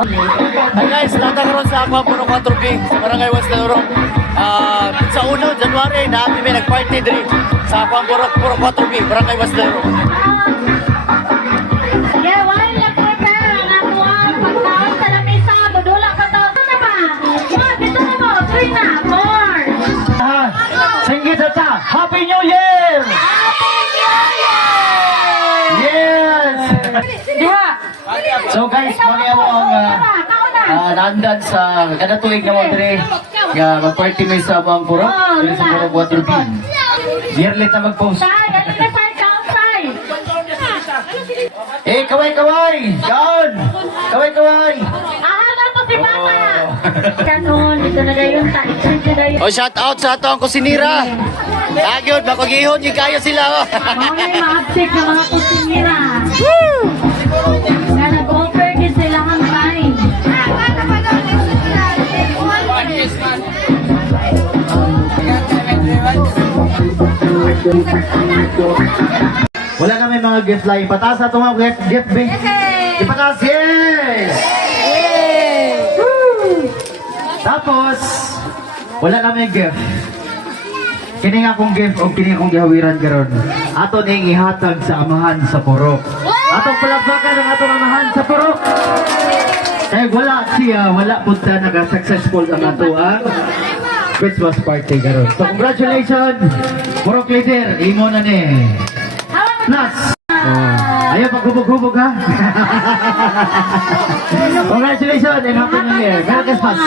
Hi guys, natakaroon sa Aqua Puro 4B sa Barangay West Lorong. Sa 1 January, natin may nag-party din sa Aqua Puro 4B, Barangay West Lorong. Yeah, why lang prepare ang amuang pagkaon sa lamisa, budula ka to. Ano ba? Dito na mo, 3 na, 4. 생일 좋다. Happy New Year! Happy New Year! Yes! Diba? So guys, mali mo ang nandan sa kada tuig na mo dire. Nga mag-party may sa mga puro. Dili sa puro water bin. Yearly ta mag-post. Say, dali na say, outside. Eh, kaway-kaway! Yan! Kaway-kaway! Ahal to si Papa. Kanon, dito na dayon ta. Dito dayon. O shout out sa ato ang kusinira. Agyod, makagihon yung kaya sila. Mga ma-upsik ng mga kusinira. Nga nag-offer din sila ang time. Wala na may mga gift lang. Ipataas na itong mga gift bin. Ipataas, yes! Woo! Tapos, wala na may gift. Kini nga akong gift o kini akong gihawiran karon. Ato ning ihatag sa amahan sa purok. Atong palakpakan ang atong amahan sa purok. Kaya wala siya, wala punta nag-successful ang ato ang Christmas party karon. So congratulations, purok leader, imo na ni. Plus, ayaw paghubog-hubog ha. Congratulations and happy new year. Merry Christmas.